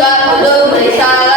Ustaz belum beri salam.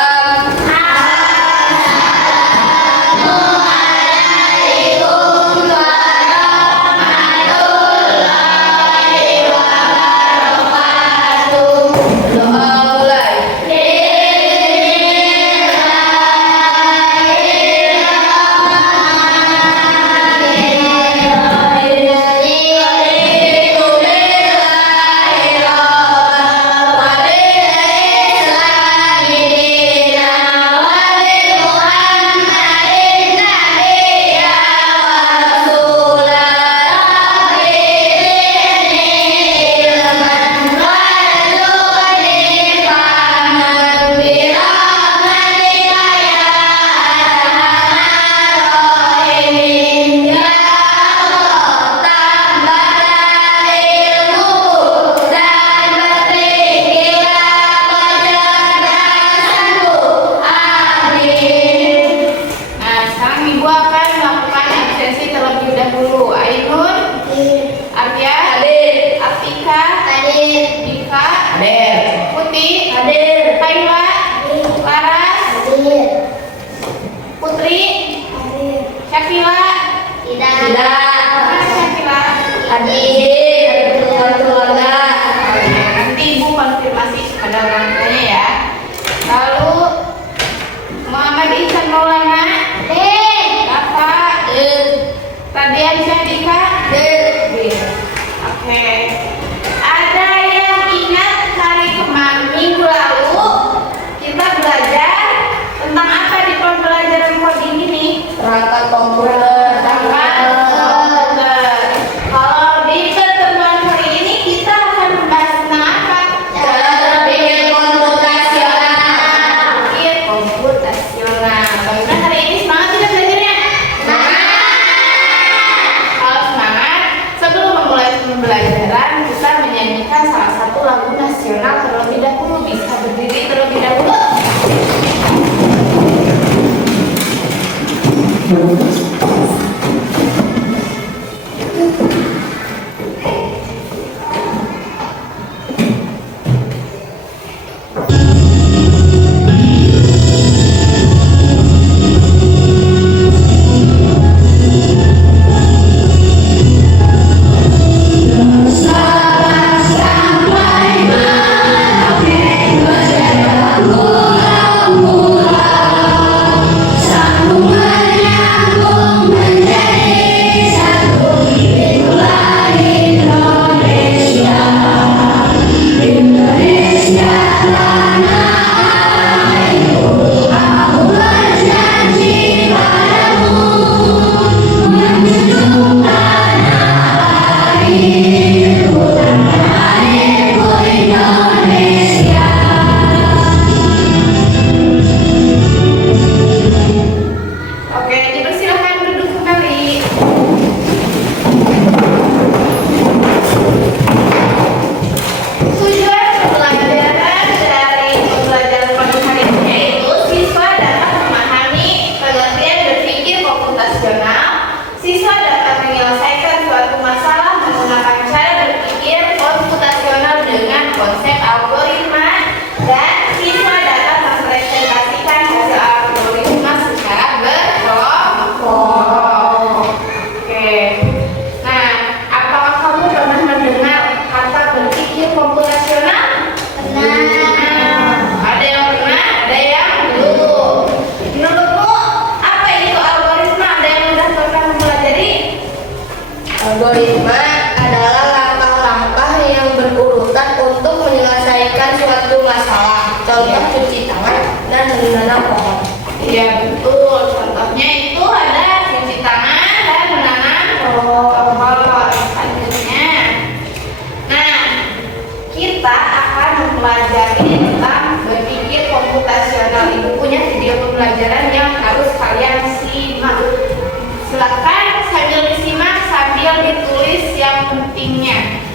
Perangkat komputer. Kalau di pertemuan hari ini kita akan membahas tentang apa? Cara berpikir komputasional. Berpikir komputasional. Teman-teman hari ini semangat tidak belajarnya? Kalau semangat, sebelum memulai pembelajaran kita menyanyikan salah satu lagu nasional terlebih dahulu. Bisa berdiri terlebih dahulu. Algoritma adalah langkah-langkah yang berurutan untuk menyelesaikan suatu masalah. Contoh cuci tangan dan menanam pohon. Iya betul. Contohnya itu ada cuci tangan dan menanam pohon. Selanjutnya, nah kita akan mempelajari tentang berpikir komputasional. Ibu punya video pembelajaran yang harus kalian simak. Silakan sambil disimak sambil ditulis yang pentingnya.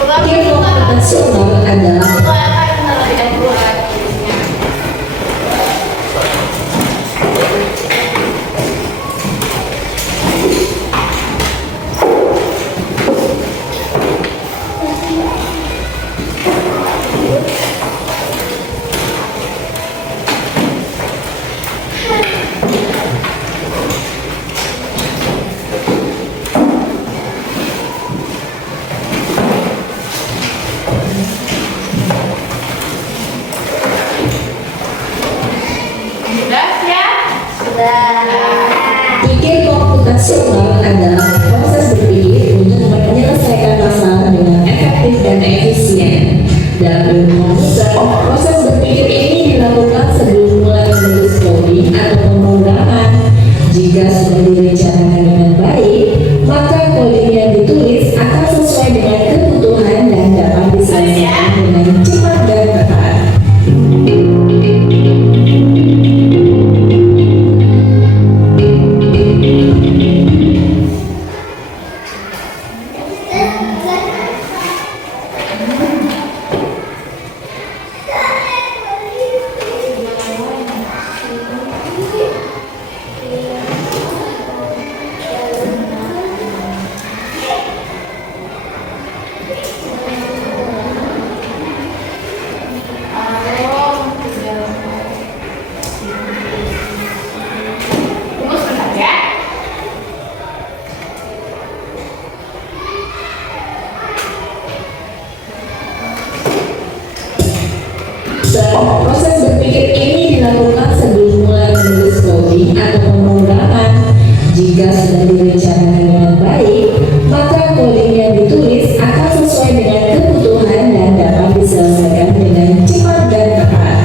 Berpikir komputasional adalah Pikir komputasional adalah proses berpikir untuk menyelesaikan masalah dengan efektif dan efisien. Dalam ilmu komputer, proses berpikir ini dilakukan sebelum mulai menulis coding atau pemrograman. Jika sudah direncanakan dengan baik, maka coding yang ditulis akan sesuai dengan kebutuhan dan dapat diselesaikan dengan cepat dan tepat. Tunggu sebentar ya. Proses berpikir ini dilakukan sebelum mulai menulis coding atau pemrograman. Jika sudah direncanakan dengan baik, maka coding yang ditulis akan sesuai dengan kebutuhan dan dapat diselesaikan dengan cepat dan tepat.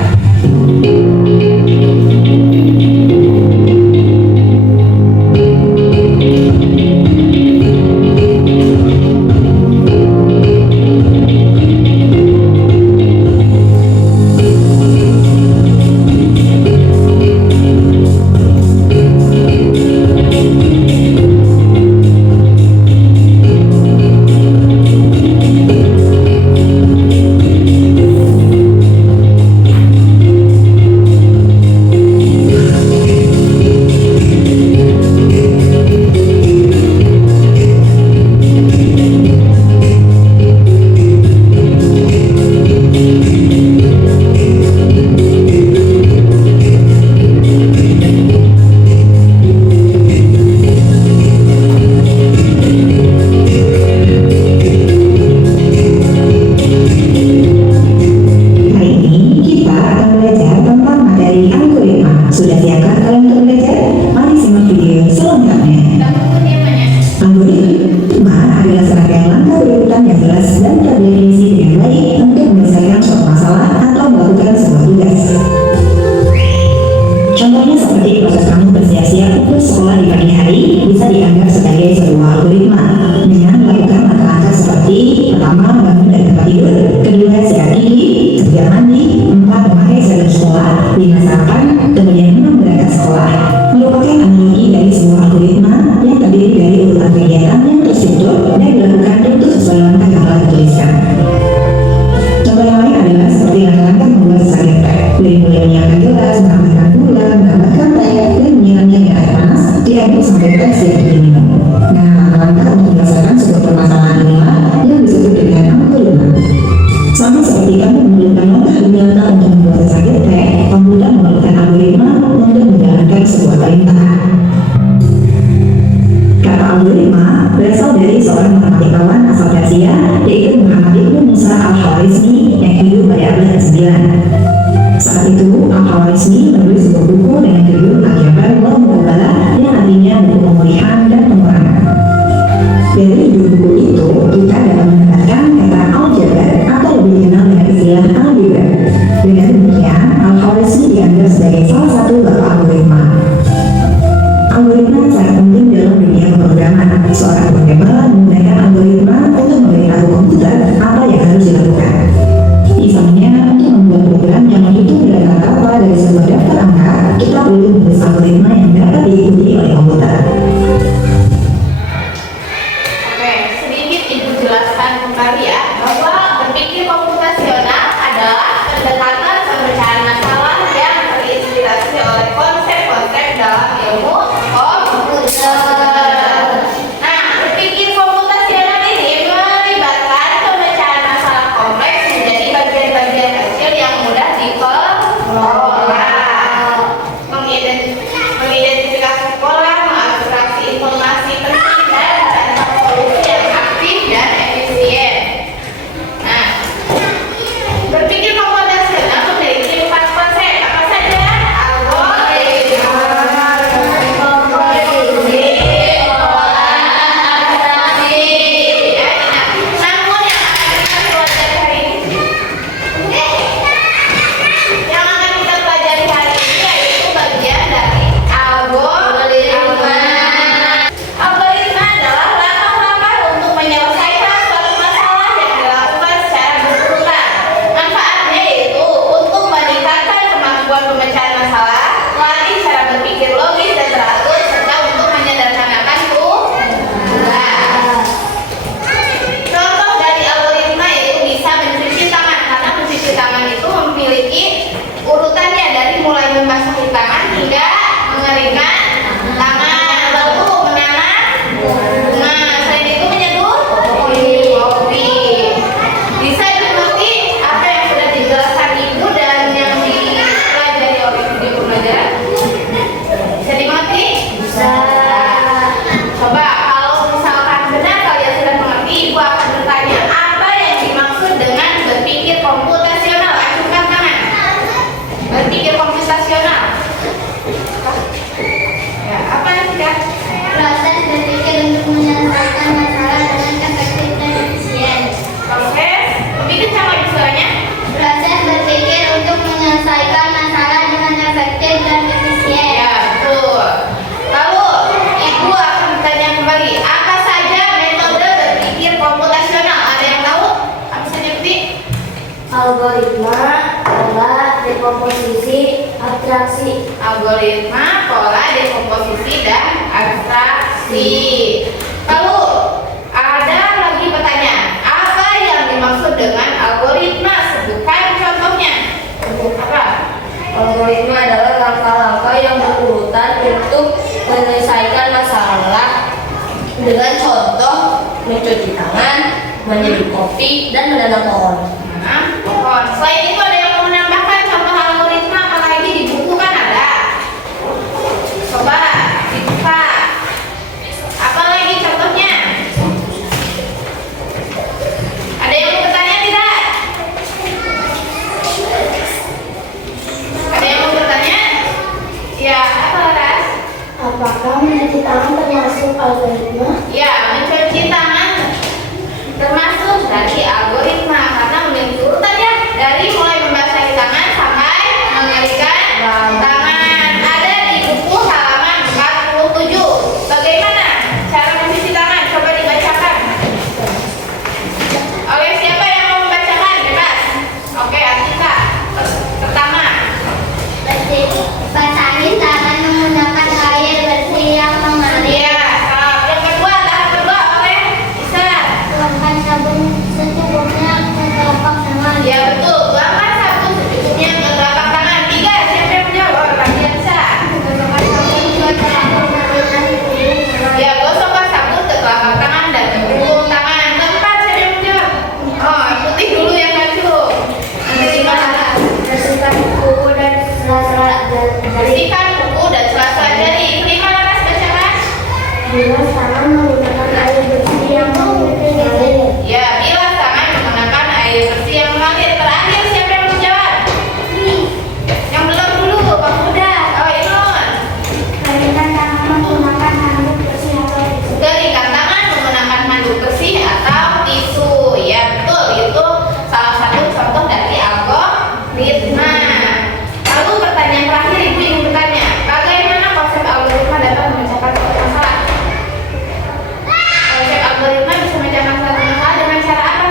Hari ini kita akan belajar tentang materi algoritma. Sudah siapkah kalian untuk belajar? Mari simak video selengkapnya. Tunggu temanya. Algoritma adalah serangkaian langkah berurutan yang jelas dan terdefinisi dengan baik untuk menyelesaikan suatu masalah atau melakukan sebuah tugas. Contohnya seperti proses kamu bersiap-siap untuk sekolah di pagi hari bisa dianggap sebagai sebuah algoritma dengan melakukan langkah-langkah seperti pertama bangun dari tempat tidur, kedua sikat gigi, ketiga mandi, empat memakai seragam sekolah, lima sarapan, kemudian enam berangkat sekolah. Merupakan analogi dari sebuah algoritma yang terdiri dari urutan kegiatan yang terstruktur dan dilakukan untuk sesuai langkah yang telah dituliskan. Contoh yang lain adalah seperti langkah-langkah membuat sesar teh, dari mulai menyiapkan gelas, menambahkan gula, menambahkan teh, dan menyiramnya dengan air panas, diaduk sampai teh siap diminum. Nah, langkah untuk menyelesaikan sebuah permasalahan inilah yang disebut dengan algoritma. Sama seperti kamu memerlukan langkah demi langkah untuk membuat sesar teh, kamu dan memerlukan algoritma untuk menjalankan sebuah perintah. Kata algoritma berasal dari seorang matematikawan asal Persia, yaitu Muhammad ibnu Musa al-Khwarizmi yang hidup pada abad ke-9. Saat itu, al-Khwarizmi menulis sebuah buku dengan judul Al-Jabar wal Muqabalah yang artinya buku pemulihan dan pengurangan. Dari judul buku itu, kita dapat mendapatkan kata aljabar atau lebih dikenal dengan istilah algebra. Dengan demikian, al-Khwarizmi dianggap sebagai salah satu bapak algoritma. Algoritma sangat penting dalam dunia pemrograman. Seorang programmer menggunakan algoritma untuk memberitahu komputer apa yang harus dilakukan. Misalnya, untuk membuat program yang menghitung bilangan kata dari sebuah daftar angka, kita perlu menulis algoritma yang dapat diikuti oleh komputer. Oke, sedikit ibu jelaskan kembali ya bahwa berpikir komputasional adalah pendekatan pemecahan masalah yang terinspirasi oleh konsep-konsep dalam ilmu komputer. Nah, berpikir komputasional ini melibatkan pemecahan masalah kompleks menjadi bagian-bagian kecil yang mudah dikelola, mengidentifikasi pola dekomposisi. Algoritma pola dekomposisi dan abstraksi. Lalu ada lagi pertanyaan, apa yang dimaksud dengan algoritma? Sebutkan contohnya. Apa? Algoritma adalah langkah-langkah yang berurutan untuk menyelesaikan masalah, dengan contoh mencuci tangan, menyeduh kopi, dan menanam pohon. Pohon. Selain itu ada yang mau menambahkan contoh algoritma apa lagi di buku kan ada? Coba dibuka. Apa lagi contohnya? Ada yang mau bertanya tidak? Ada yang mau bertanya? Ya, apa Ras? Apakah mencuci tangan termasuk algoritma? Ya, mencuci tangan termasuk dari algoritma karena memiliki urutan ya, dari mulai membasahi tangan sampai mengeringkan tangan. Ada di buku halaman 47. Bagaimana cara mencuci tangan? Coba dibacakan. Oleh siapa yang mau membacakan? Bebas. Oke, Atika. Pertama. Basahi tangan menggunakan air bersih yang mengalir. Iya. Yang kedua, tahap kedua, oke? Bisa. Tuangkan sabun secukupnya ke telapak tangan. Ya betul, tuangkan sabun secukupnya ke telapak tangan. 3, siapa yang menjawab? Oh, kalian bisa. Gosokkan sabun ke telapak tangan dan punggung tangan. Ya, gosokkan sabun ke telapak tangan dan ke punggung tangan. 4, siapa yang menjawab? Oh, ikuti dulu yang maju. Nanti gimana? Bersihkan kuku dan sela-sela jari. Bersihkan kuku dan sela-sela jari. 5, Laras bacakan. Bilas tangan menggunakan air bersih yang mengalir. Ya, bilas tangan menggunakan air bersih yang mengalir. Terakhir, siapa yang menjawab? Yang belum dulu, Bang Uda. Oh, Inun. Keringkan tangan menggunakan handuk bersih atau tisu. Keringkan tangan menggunakan handuk bersih atau tisu. Ya betul, itu salah satu contoh dari algoritma. Lalu pertanyaan terakhir, ibu ingin bertanya, bagaimana konsep algoritma dapat memecahkan suatu masalah? Konsep algoritma bisa memecahkan suatu masalah dengan cara apa?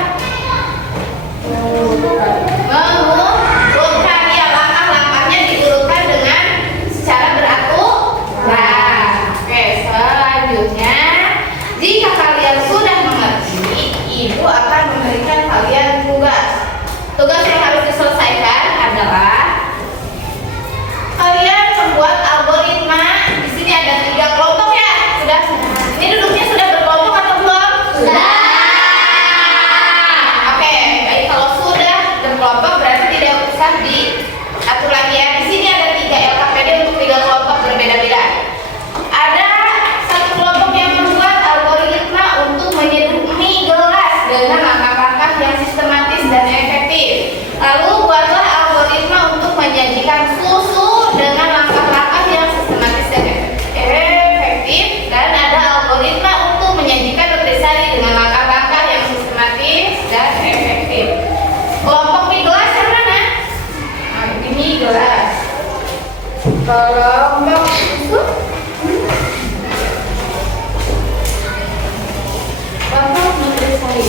Mengurutkan, ya, langkah-langkahnya diurutkan dengan secara beraturan. Oke, selanjutnya, jika kalian sudah mengerti, ibu akan memberikan kalian tugas. Tugas yang harus diselesaikan adalah kalian membuat algoritma. Di sini ada 3 kelompok ya. Sudah? Ini duduknya sudah berkelompok atau belum? Sudah. Oke, baik, kalau sudah berkelompok berarti tidak usah diatur lagi ya. Di sini ada 3 LKPD untuk 3 kelompok berbeda-beda. Ada satu kelompok yang membuat algoritma untuk menyeduh mie gelas dengan langkah-langkah yang sistematis dan efektif. Lalu buatlah algoritma untuk menyajikan susu dengan langkah-langkah yang sistematis dan efektif. Dan ada algoritma untuk menyajikan nutrisari dengan langkah-langkah yang sistematis dan efektif. Kelompok mie gelas yang mana? Nah, ini mie gelas. Kelompok susu. Kelompok nutrisari.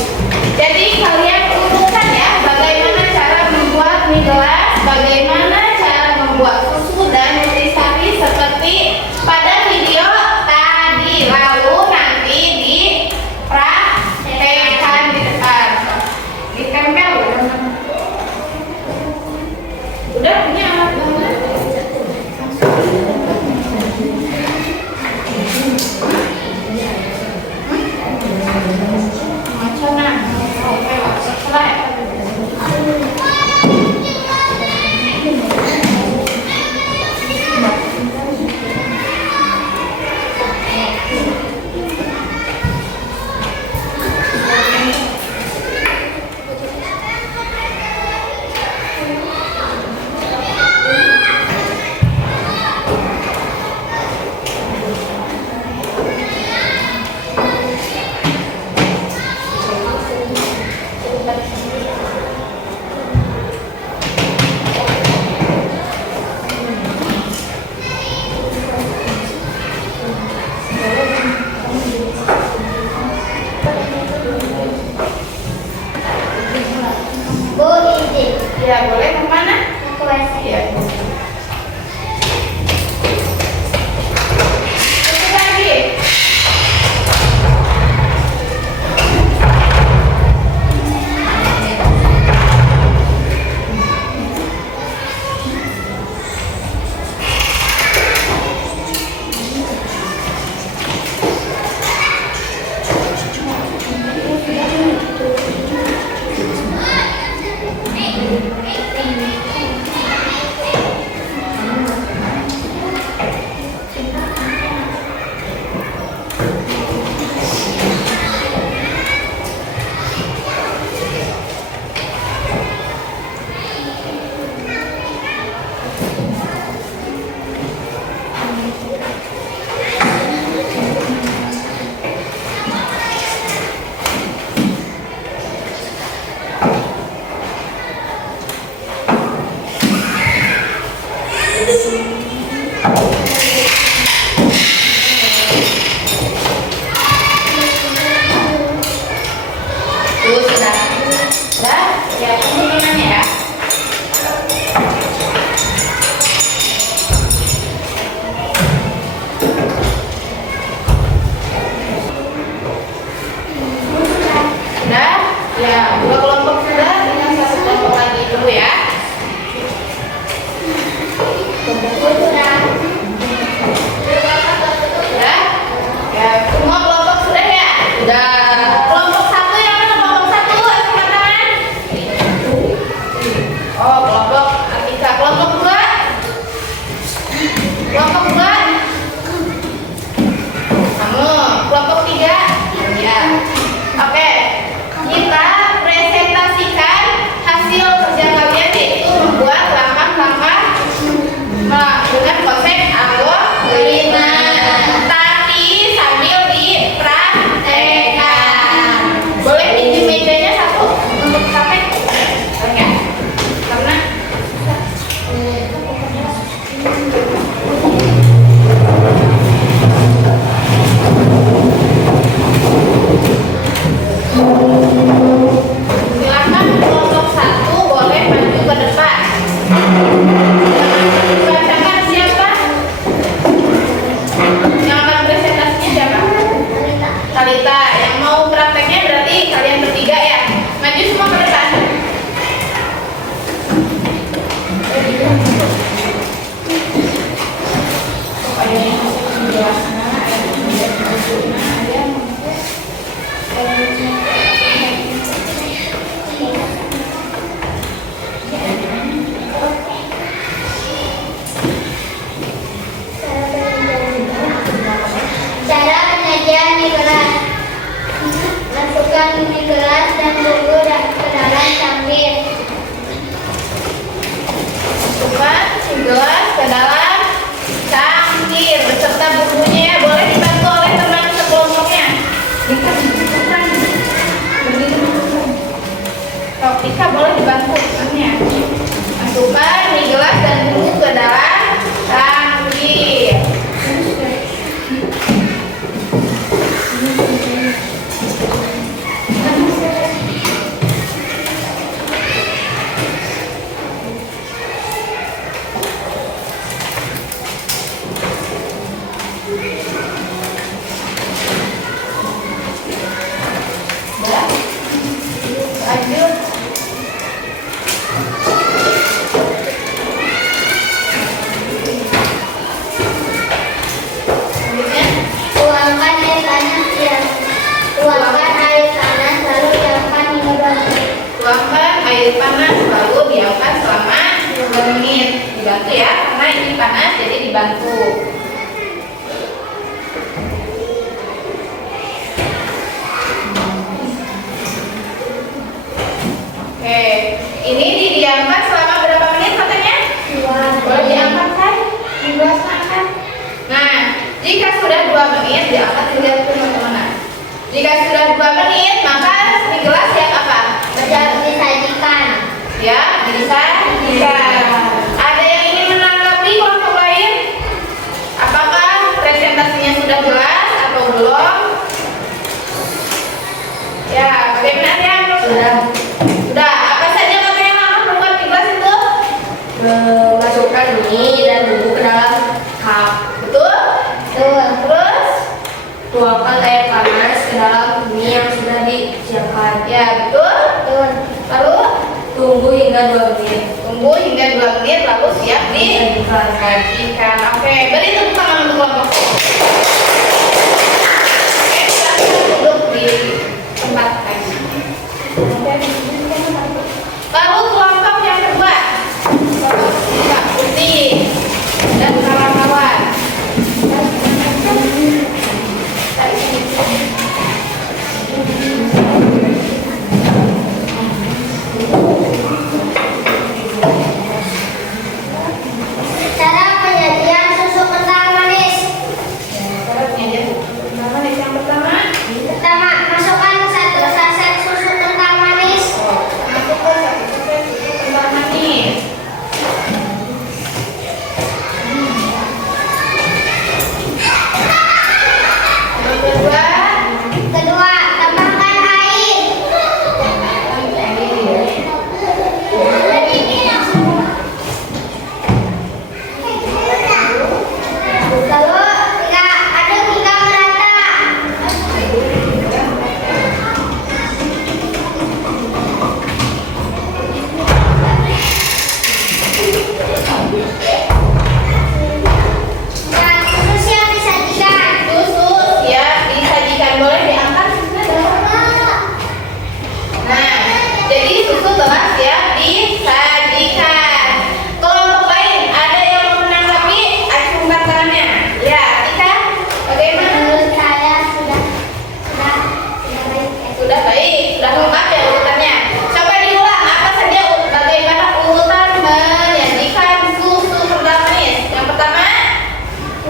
Jadi kalian urutkan ya, bagaimana cara membuat mie gelas, bagaimana cara membuat susu dan nutrisari seperti pada video tadi. Lalu nanti dipraktekkan di depan. Ditempel. Udah punya alat gambar? Kelompok 2? Kamu. Kelompok 3? Ya. Oke. Kita presentasikan hasil kerja kalian, yaitu membuat langkah-langkah dengan konsep algoritma. Tapi sambil dipraktekkan. Boleh pinjam mejanya satu untuk sampai? Boleh ya? Karena silakan kelompok 1 boleh maju ke depan. Bacakan siapa? Yang akan presentasinya siapa? Talita. Yang mau prakteknya berarti kalian bertiga ya. Maju semua ke depan. Cara penyajian mie gelas. Masukkan mie gelas dan tunggu ke dalam cangkir. Masukkan mie gelas ke dalam cangkir beserta bumbunya ya. Boleh dibantu oleh teman sekelompoknya. Tika boleh dibantu temannya. Masukkan mie gelas dan bumbu ke dalam cangkir. Lanjut. Selanjutnya, Tuangkan air panas lalu diamkan hingga 2 menit. tuangkan air panas lalu diamkan selama 2 menit. Dibantu ya, karena ini panas jadi dibantu. Oke, ini didiamkan selama berapa menit katanya? Boleh diangkat kan? Diangkat. Nah, jika sudah 2 menit diangkat dilihat teman-teman. Jika sudah 2 menit maka mie gelas siap apa? Disajikan. Ya, bisa. Ada yang ingin menanggapi kelompok lain? Apakah presentasinya sudah jelas atau belum? Ya, bagaimana ya? Sudah. Apa saja katanya langkah membuat mie gelas itu? Masukkan mie dan bumbu ke dalam cup. Betul? Terus? Tuangkan air panas ke dalam mie yang sudah disiapkan. Ya, betul. Lalu Tunggu hingga 2 menit. tunggu hingga 2 menit lalu siap disajikan. Oke, beri tepuk tangan untuk kelompok. Oke, silakan duduk di tempat tadi. Lalu kelompok yang kedua, kelompok Kak Putih dan kawan-kawan. Cara penyajian susu kental manis. Cara penyajian yang pertama. Pertama, masukkan 1 saset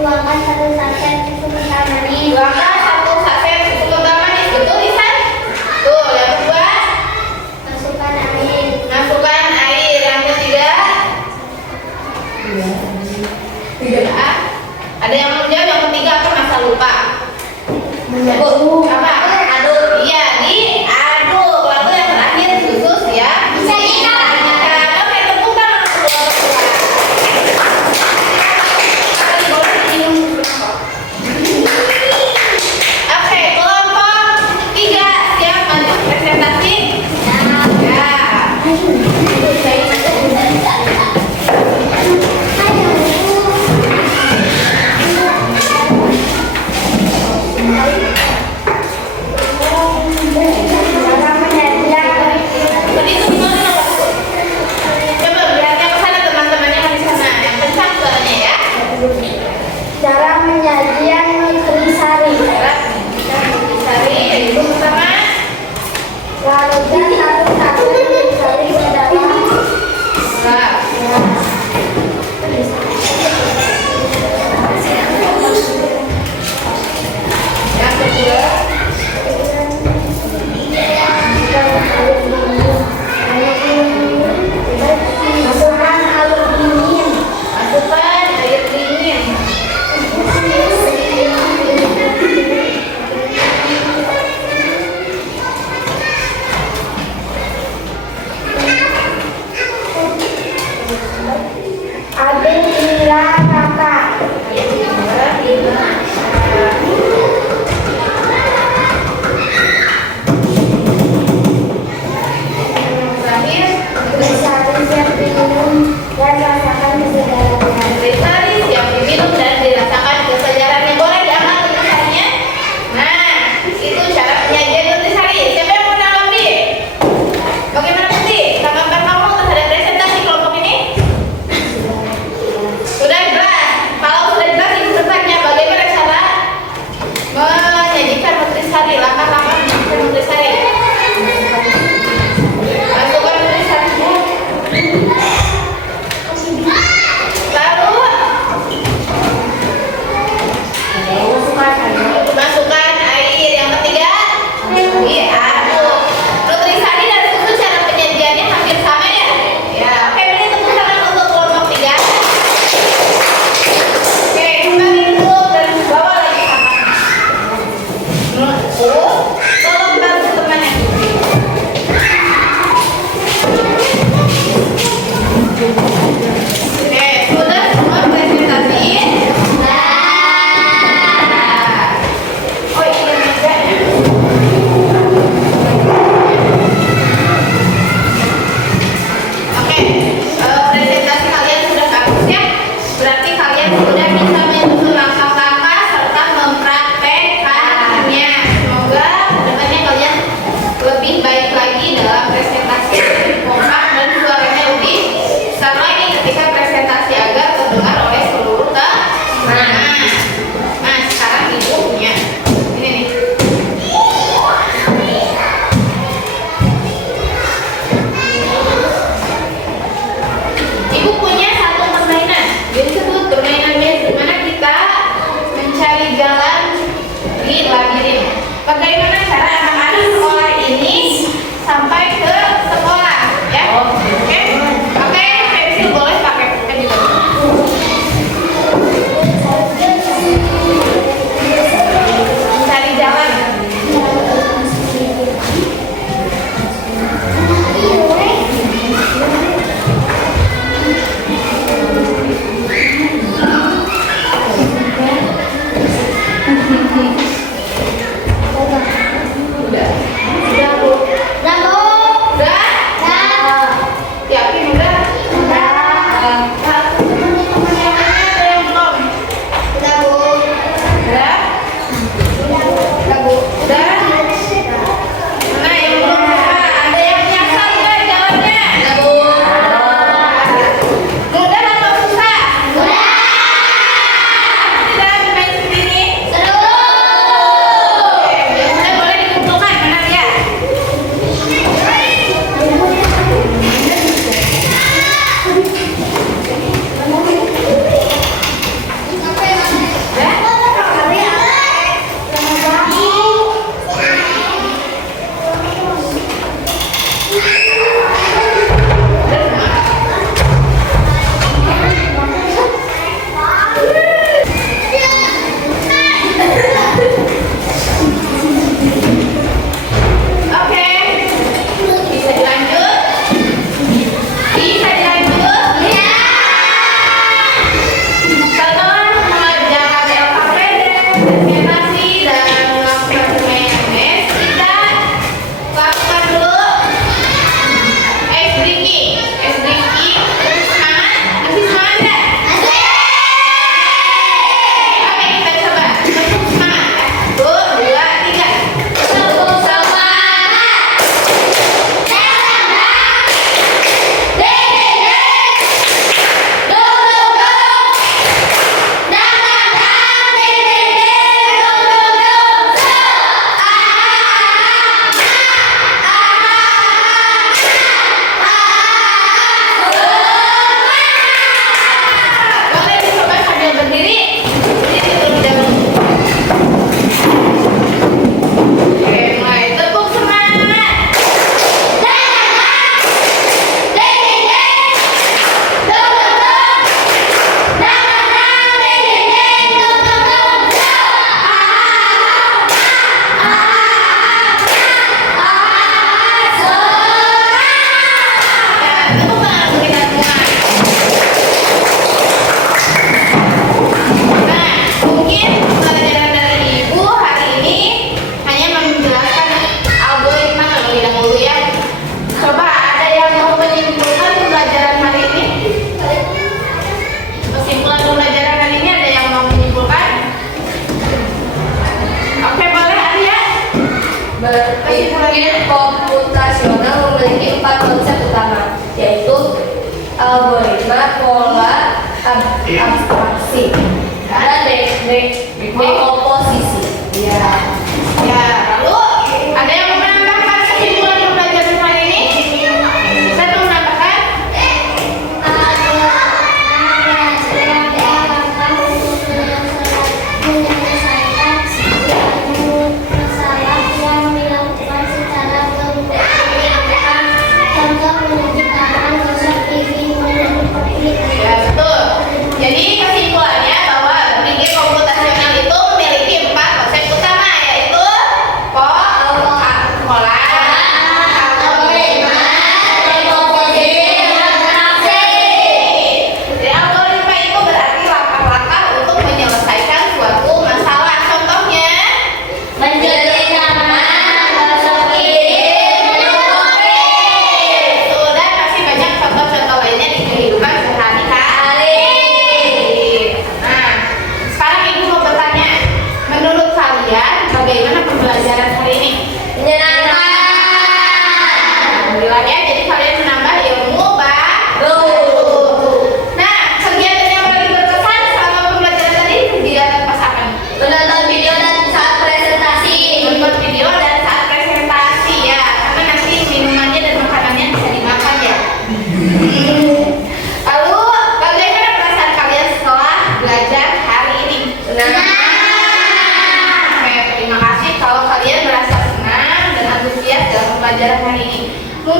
Tuangkan 1 saset susu kental manis. Tuangkan 1 saset susu kental manis. Betul, Isan? Tuh, yang kedua. Masukkan air. Masukkan air. Yang ketiga. Tidak. Ada yang mau jawab? Yang ketiga apa? Masa lupa. Apa? Aduk. Iya, diaduk. Lalu yang terakhir susu siap. Disajikan. Oke, tepuk tangan untuk kedua. Oke, kelompok 3 siap maju presentasi. Ya. Tadi itu gimana? Coba lihatnya ke sana teman-temannya di sana. Yang kencang suaranya ya. Cara penyajian nutrisari. Sari, itu pertama. Larutkan 1 saset nutrisari ke dalam Nah, yang kedua. masukkan air dingin. Masukkan air dingin.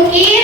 mungkin